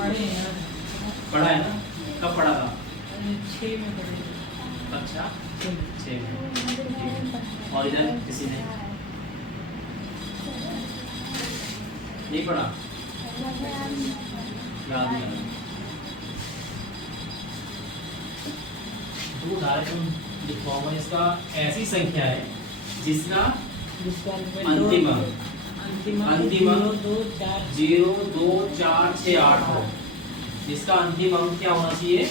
पढ़ा है ना? कब पढ़ा था? 6 में पढ़े। अच्छा 6 में। और इधर किसी ने नहीं पढ़ा? याद नहीं आ रहा। तो डायरेक्ट लिखवाऊंगा इसका ऐसी संख्या है जिसका अंतिम अंक 0 2 4 6 8 हो। जिसका अंतिम अंक क्या होना चाहिए?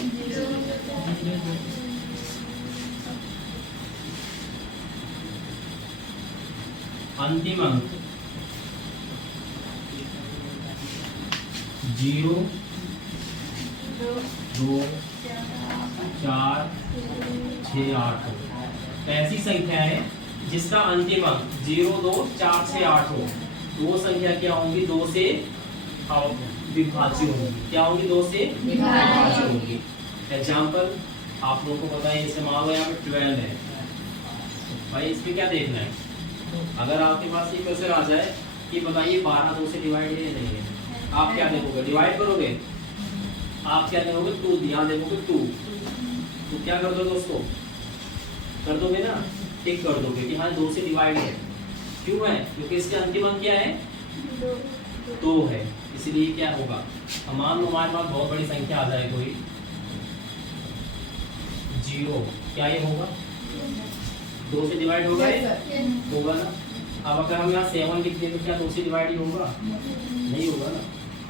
अंतिम अंक 0 2 4 6 8 हो। तो ऐसी संख्या है जिसका अंतिम अंक 0 2 4 6 8 हो। वो संख्या क्या होंगी? 2 से विभाज्य होंगी। क्या होंगी? 2 से विभाज्य होंगी। एग्जाम्पल आप लोगों को पता है, जैसे मान लो यहाँ पे 12 है भाई, इस पे क्या देखना है? अगर आपके पास ये क्वेश्चन आ जाए कि बताइए 12 2 से डिवाइड है या नहीं है, आप क्या देखोगे? डिवाइड करोगे? आप क्या देखोगे? 2 यहाँ देखोगे 2, तो क्या कर दोगे? उसको कर दोगे ना, टिक कर दोगे कि हाँ 2 से डिवाइड है। क्यों है? क्योंकि इसके अंतिम अंक क्या है? 2 है। इसलिए क्या होगा? मान लो हमारे पास बहुत बड़ी संख्या आ जाए कोई 0, क्या ये होगा? 2 से डिवाइड होगा? होगा ना। अब अगर हम यहाँ 7 लिख दें तो क्या 2 से डिवाइड ही होगा? नहीं होगा ना।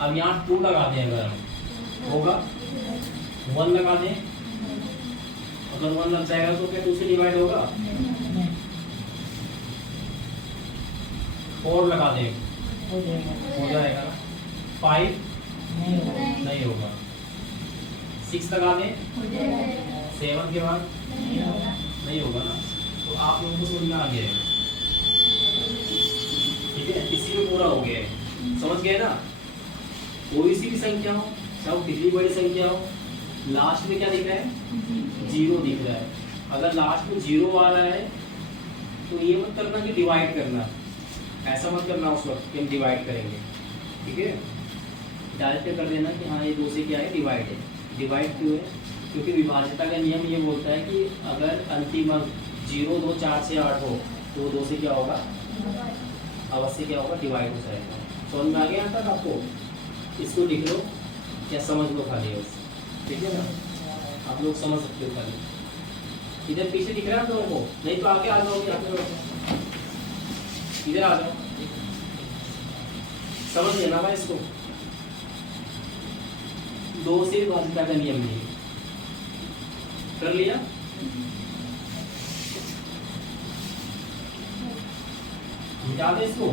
अब यहाँ 2 लगा दें, अगर हम होगा 1 लगा दें, अगर 1 लग जाएगा तो क्या 2 से डिवाइड होगा? 4 लगा दें, हो जाएगा ना। 5 नहीं होगा। 6 लगा दें, 7 के बाद नहीं होगा ना। तो आप लोगों को समझ में आ गया है, ठीक है? इसी में पूरा हो गया है, समझ गए ना? कोई सी भी संख्या हो, चाहे कितनी बड़ी संख्या हो, लास्ट में क्या दिख रहा है? 0 दिख रहा है। अगर लास्ट में 0 आ रहा है तो ये मत करना कि डिवाइड करना, ऐसा मत करना उस वक्त कि हम डिवाइड करेंगे, ठीक है? डायरेक्ट कर देना कि हाँ ये 2 से क्या है? डिवाइड है। डिवाइड क्यों है? क्योंकि विभाज्यता का नियम ये बोलता है कि अगर अंतिम अंक 0 2 4 6 8 हो तो 2 से क्या होगा? अवश्य क्या होगा? डिवाइड हो जाएगा। समझ में आ गया यहाँ तक आपको? इसको लिख लो या समझ लो खाली बस, ठीक है ना? आप लोग समझ सकते हो खाली। इधर पीछे दिख रहा है आप लोगों को? नहीं तो आगे आ जाओगे, इधर आ जाओ, समझ लेना भाई इसको। 2 से विभाज्यता का नियम नहीं कर लिया? मिटा दे इसको।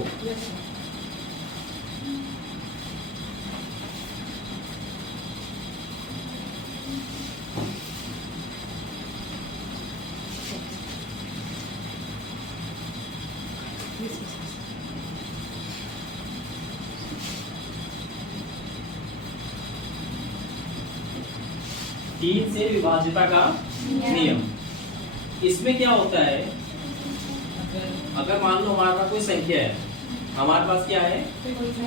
तीन से विभाज्यता का नियम। इसमें क्या होता है? अगर मान लो हमारे पास कोई संख्या है, हमारे पास क्या है?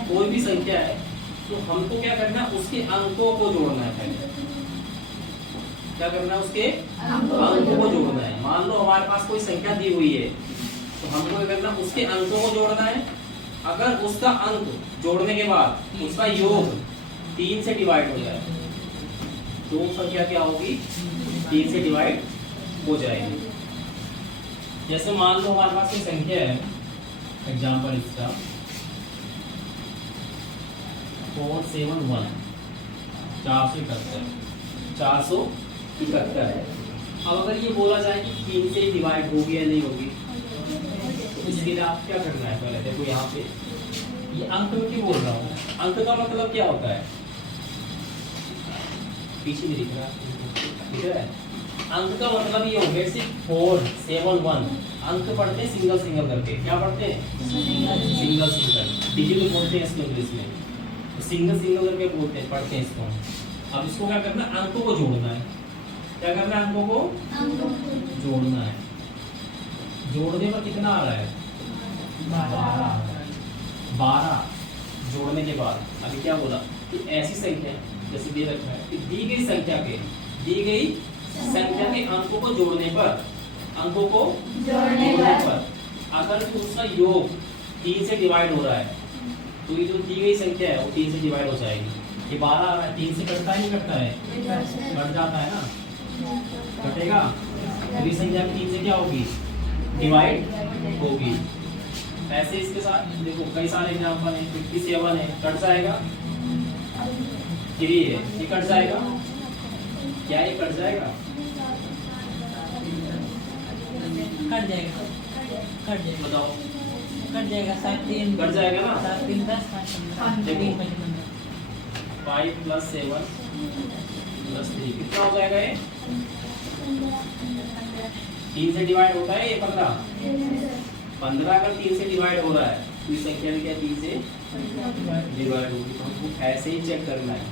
कोई भी संख्या है, तो हमको क्या करना है? उसके अंकों को जोड़ना है। पहले क्या करना है? उसके अंकों को जोड़ना है। मान लो हमारे पास कोई संख्या दी हुई है, तो हमको क्या करना? उसके अंकों को जोड़ना है। अगर उसका अंक जोड़ने के बाद उसका योग 3 से डिवाइड हो जाए तो संख्या क्या होगी? 3 से डिवाइड हो जाएगी। जैसे मान लो हमारे पास कोई संख्या है, एग्जाम्पल इसका 471 471 है। अब अगर ये बोला जाए कि 3 से डिवाइड होगी या नहीं होगी, तो इसके लिए आप क्या करना है? पहले देखो यहाँ पे ये अंक में क्यों बोल रहा हूँ? अंक का मतलब क्या होता है? पीछे भी दिख रहा है। अंक का मतलब ये हो गया 471 अंक पढ़ते हैं सिंगल सिंगल करके। क्या पढ़ते हैं? Single single. डिजिटल बोलते हैं इसको इंग्लिश में, तो सिंगल सिंगल करके बोलते हैं, पढ़ते हैं इसको। अब इसको क्या करना? अंकों को जोड़ना है। क्या करना है? अंकों को जोड़ना है। जोड़ने पर कितना आ रहा है? 12। जोड़ने के बाद अभी क्या बोला कि ऐसी संख्या जैसे दे रखा है कि दी गई संख्या के अंकों को जोड़ने पर अगर उसका योग 3 से डिवाइड हो रहा है तो ये जो दी गई संख्या है वो 3 से डिवाइड हो जाएगी। ये 12 आ रहा है, 3 से कटता है नहीं कटता है, कट जाता है ना, कटेगा तो ये संख्या 3 से क्या होगी, डिवाइड होगी। ऐसे इसके साथ देखो कई सारे एग्जांपल हैं। 57 है, कट जाएगा, 3 है, ये कट जाएगा, क्या ये कट जाएगा, बताओ, कट जाएगा 7 3 कट जाएगा ना, 7 3 10 देखो 5 + 7 + 3 कितना हो जाएगा ये, 3 से डिवाइड होता है ये 15 अगर 3 से डिवाइड हो रहा है तो इस संख्या में क्या 3 से डिवाइड होगी। तो हमको ऐसे ही चेक करना है।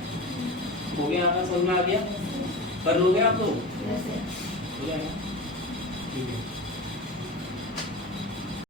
हो गया, आपका समझ में आ गया, कर लोगे आप लोग, हो जाएगा, ठीक है।